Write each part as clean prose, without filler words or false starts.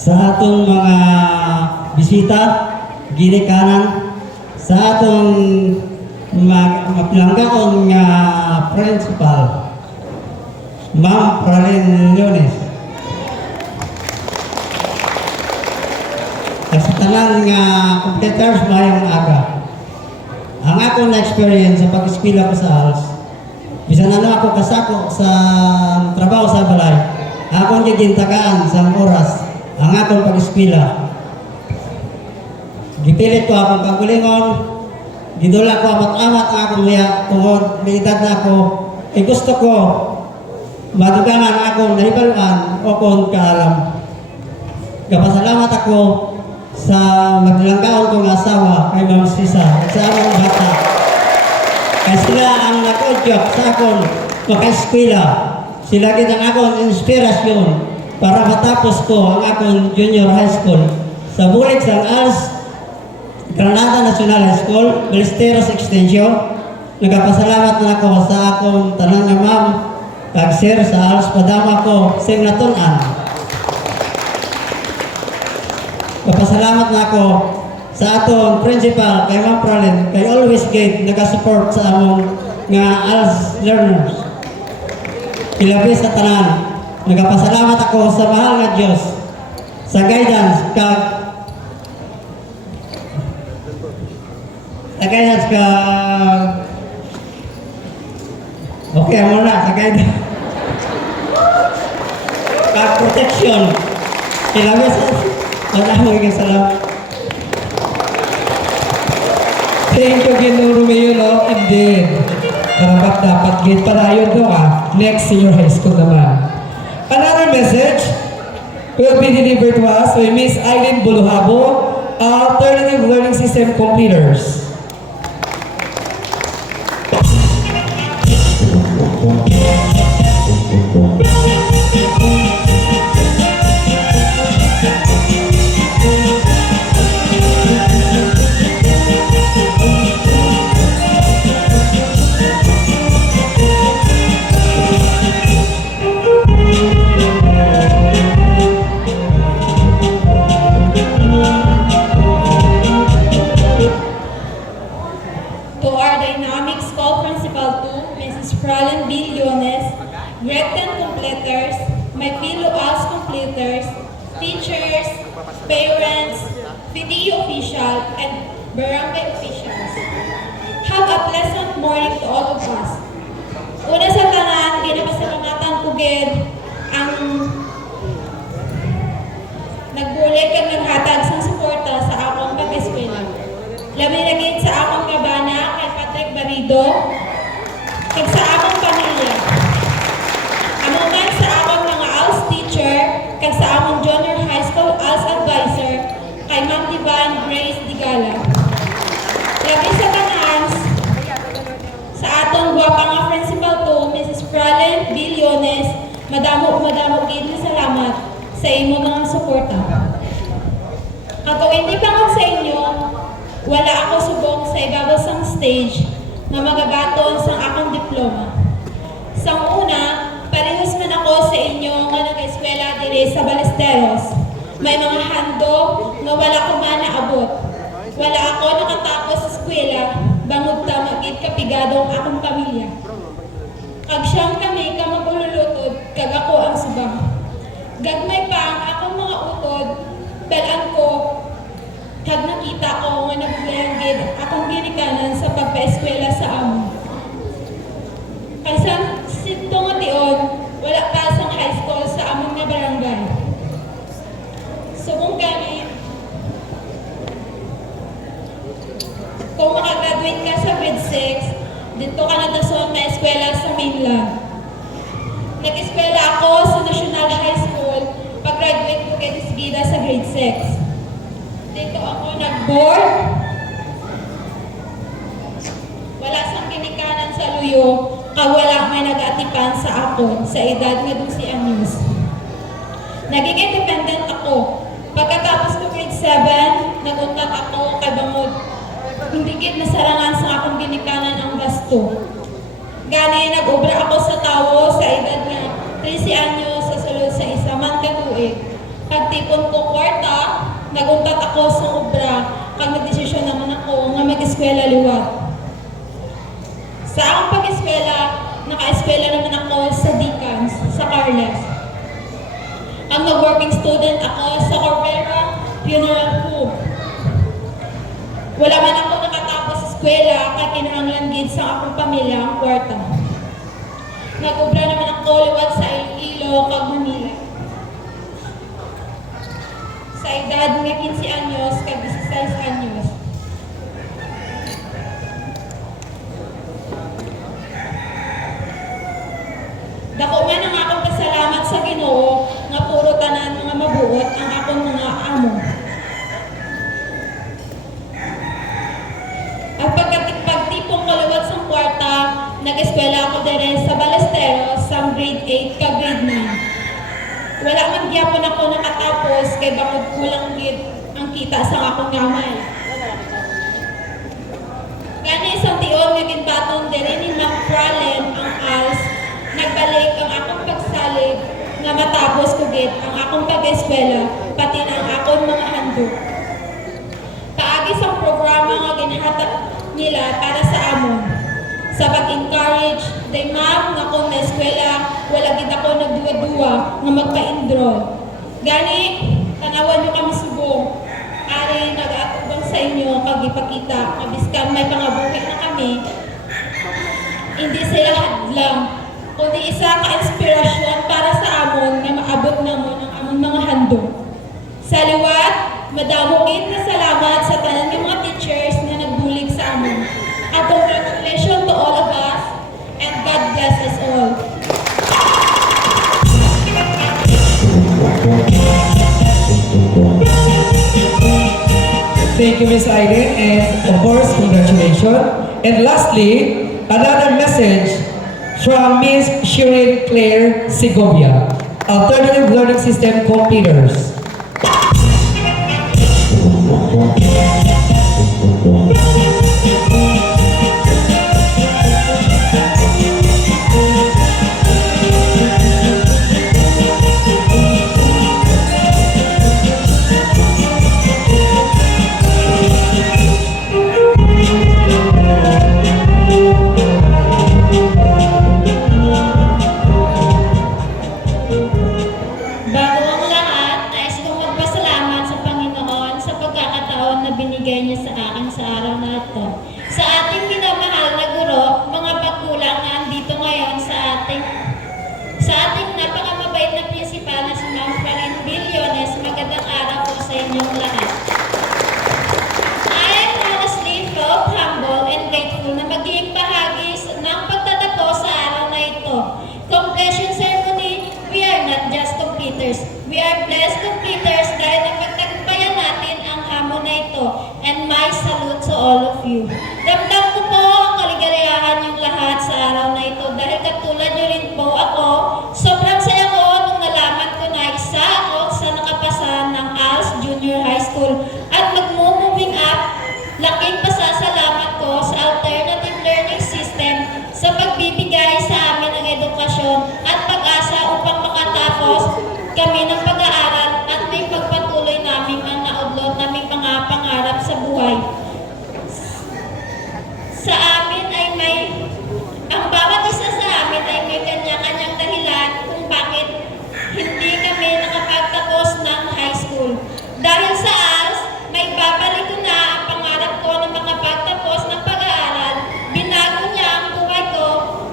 sa atong mga bisita, ginikanan, sa atong mapilanggaon nga principal, Ma'am Pralin Leones. Sa tanan nga completers mayong aga. Ang akong na-experience sa pag-eskwela ko sa ALS, bisan ano ako kasako sa trabaho sa balay, akong gigintagaan sa oras ang akong pag-eskwela. Gipilit ko akong pagkulingon, gidula ko amat-amat ang akong liya tungod may edad na ako. Gusto ko madugangan akong nahibaluan o kung kaalam. Kapasalamat ako sa maglanggaon kong asawa kay Ma'am Sisa at sa among bata. Kaya sila ang nag-udyok sa akong makaeskwela. Sila gid ang akong inspirasyon para matapos ko ang akong junior high school sa bulit sa ALS Granada National High School, Ballesteros Extension. Nagapasalamat na ako sa akong tanan nga ma'am kag sir sa ALS padama ko sing natun-an. Kapasalamat na ako sa atong principal kay Ma'am Pralin kay always gate nagasupport sa among nga ALS learners. Ilabi sa tanan, nagapasalamat ako sa mahal nga Dios sa guidance kag okay amo na sa guidance kag protection. Ilabi sa maraming salamat. Thank you, Ginoo Romeo, no? And then, dapat gate para yun do next senior high school naman. Another message will be delivered to us by Miss Aileen Buluhabo, Alternative Learning System Completers. teachers, parents, PTE official, and barangay officials. Have a pleasant morning to all of us. Una sa tanan, ginapasalamatan ko gid ang nagbulig kag naghatag sa suporta sa akong pag-eskwela. Labi na gid sa akong kabana kay Patrick Barido, kag sa akong pamilya. Amo man sa akong mga ALS teacher, kag sa akong junior high school ALS advisor, kay Ma'am Divan Grace Digala. Labi sa tanan, sa atong gwapa nga principal to, Mrs. Pralin Billones, madamo gid na salamat sa imo mga suporta. Ako hindi pangod sa inyo, wala ako subok sa ibabaw sang stage na magabaton sang akong diploma. Sang una, parehas man ako sa inyo nga nag-eskwela diri sa Ballesteros. May mga handog nga wala ko man naabot. Wala ako nakatapos sa eskwela, bangod ta magid kapigadong akong pamilya. Kag siyang kami ka magululutod, kag ako ang subang. Gagmay pa ang akong mga utod, belan ko, kag nakita ko nga naglayangid akong ginikanan sa pagpa-eskwela sa amo. Kaysa sito nga tiyon, wala pa sang high school sa among nga barangay. So kung makagraduate ka sa grade 6, dito ka na dason na eskwela sa mainland. Nag-eskwela ako sa National High School, pag-graduate ko kay Tisgida sa grade 6. Dito ako nag-board. Wala sang ginikanan sa luyo, wala may nag-atipan sa ako sa edad nga 12 anyos. Naging independent ako. Pagkatapos ko grade 7, naguntat ako kay bangod. Hindi gid nasarangan sa akong ginikanan ang gasto. Gani nag-obra ako sa tawo sa edad nga 13 anyos sa sulod sa isa man ka tuig. Pagtipon ko kwarta, naguntat ako sa obra, kag nagdesisyon naman ako nga mag-eskwela liwat. Sa akong pag-eskwela, naka-eskwela naman ako sa Deacons, sa Carles. Ang nag-working student ako sa Corbera Funeral Home. Wala man ako nakatapos sa eskwela, kaya kinahanglan gid sa akong pamilya ang kwarta. Nag-obra naman ako liwat sa Iloilo, kag Manila. Sa edad ng 15 anyos kag 16 anyos. Dako man ang akong pasalamat sa Ginoo nga puro tanan mga mabuot ang akong mga amo. At pagtipong kalawat sa kwarta, nag-eskwela ako dire sa Balesteros sa grade 8 ka grade 9. Wala man gyapon ako nakatapos kay bangod kulang gid ang kita sa akong gamay. Gani isang tion nga ginbaton dire ni Mac Pralen ang ALS, nagbalik ang akong pagsalig nga matapos ko gid ang akong pag-eskwela pati na ang akong mga handog. Paagi sa programa nga ginhatag nila para sa amon. Sa pag-encourage, day ma'am nga kung na-eskwela, wala gid ako nagduwa-duwa nga magpa-enroll. Gani, tanawan nyo kami subong. Ari, nag-aatubang sa inyo kag ipakita, kabiskan may pangabuhi na kami. Hindi sila hadlang, kundi isa ka-inspirasyon para sa amon nga maabot namon ang amon mga handog. Sa liwat, madamo gid na salamat sa tanan ng mga teachers nga nagbulig sa amon. And congratulations to all of us, and God bless us all. Thank you, Miss Irene, and of course, congratulations. And lastly, another message from Miss Shirin Claire Segovia, Alternative Learning System Co-Leaders. Bago ang lahat, nais kong magpasalamat sa Panginoon sa pagkakataon na binigay niya sa akin sa araw na ito. Sa ating minamahal na guro, mga pagkulang na andito ngayon sa ating napakamabait na prinsipal na si Ma'am Fraline Billones, magandang araw po sa inyong lahat. I am honestly felt humble and grateful na maging bahagi ng pagtatapos sa araw na ito. Completion ceremony, we are not just completers. We are blessed completers dahil napagtagumpayan natin ang hamon na ito. And my salute to all of you. Damdam ko po ang kaligayahan yung lahat sa araw na ito dahil katulad nyo rin po ako, sobrang saya ko nung nalaman ko na isa ako sa nakapasa ng ALS Junior High School at mag-moving up. Laking pasasalamat ko sa Alternative Learning System sa pagbibigay sa amin ng edukasyon at pag-asa upang makatapos kami ng pag-aaral at may pagpatuloy namin ang naudlot naming mga pangarap sa buhay. Sa amin ay ang bawat isa sa amin ay may kanya-kanyang dahilan kung bakit hindi kami nakapagtapos ng high school. Dahil sa ALS, may babalik ko na ang pangarap ko na makapagtapos ng pag-aaral. Binago niya ang buhay ko,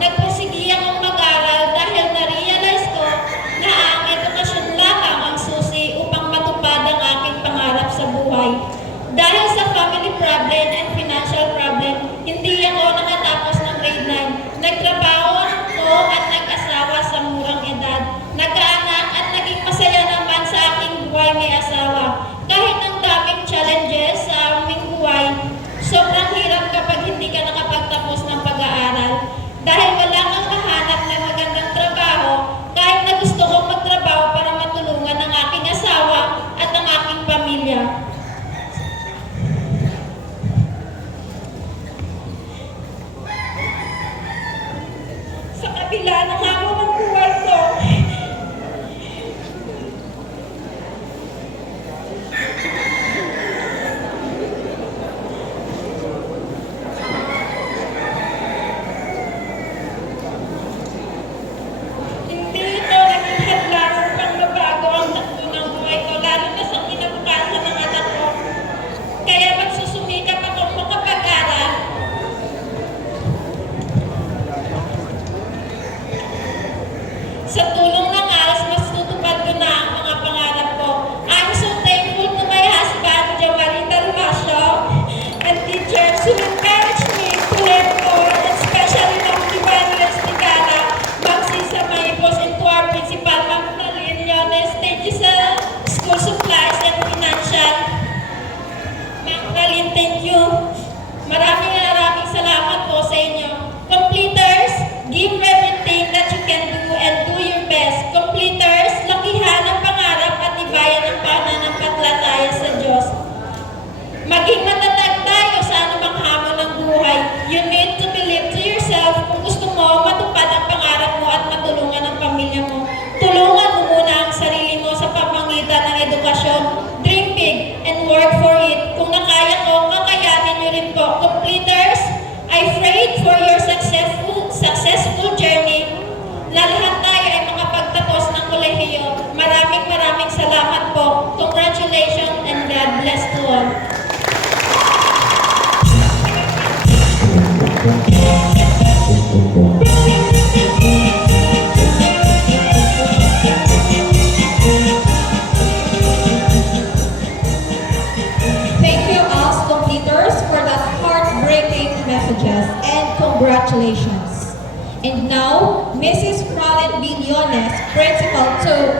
nagpursigi akong mag-aral dahil na-realize ko na ang edukasyon lamang ang susi upang matupad ang aking pangarap sa buhay. Dahil sa family problem and financial problem, hindi ako nakatapos ng grade 9. Nagtrabaho ako at nag-asawa sa murang edad. Nagkaanak at naging masaya naman sa aking buhay may asawa. Kahit ang daming challenges sa aming buhay, sobrang hirap kapag hindi ka nakapagtapos ng pag-aaral. Dahil wala kang mahanap na magandang trabaho, kahit na gusto kong magtrabaho para matulungan ang aking asawa at ang aking pamilya. Sa kabila ng hamon ng buhay ko, work for it. Kung nakaya ko, kakayanin niyo rin po. Completers, I prayed for your successful journey na lahat tayo ay makapagtapos ng kolehiyo. Maraming salamat po. Congratulations and God bless to all. Thank you all completers for that heartbreaking messages and congratulations. And now, Mrs. Fralin Billones, Principal 2.